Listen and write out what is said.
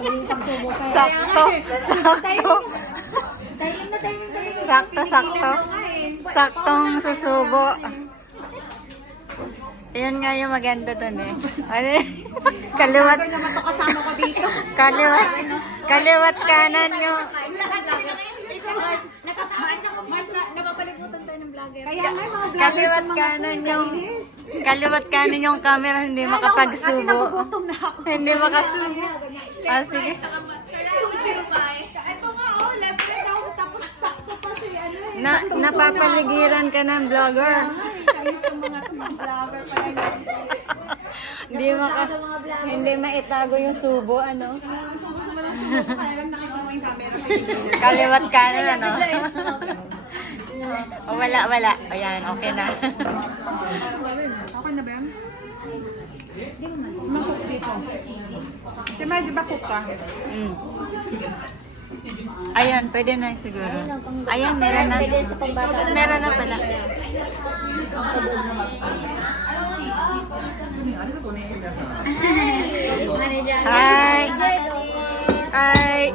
Yung pagsubo pa. Sakto. Sakto. Sakto, sakto. Saktong susubo. Ayun nga yung maganda dun eh. Ano? Kaliwat. naman to kasama ko dito. Kaliwat kanan yung... Mas napapalibutan tayo ng vlogger. Kaya nga mga vlogger. Kaliwat kanan yung camera, hindi makapagsubo. Nagugutom na ako. Hindi makasubo. Ah, sige. Ito nga oh, left leg ako. Tapos sakto pa si ano eh. Napapaligiran ka ng vlogger. Kayos ng mga vlogger pa yan. Hindi maitago yung subo, ano? Subo-subo ng subo. Kaya lang nakita mo yung camera. Kaliwat kanan, ano? O, wala. Ayan, okay na. Okay na ba yan? Mag-cook dito. Si May, di ba cook ka? Mm. Ayan, pwede na siguro. Ayan, meron na. Meron na pala. Hi! Hi!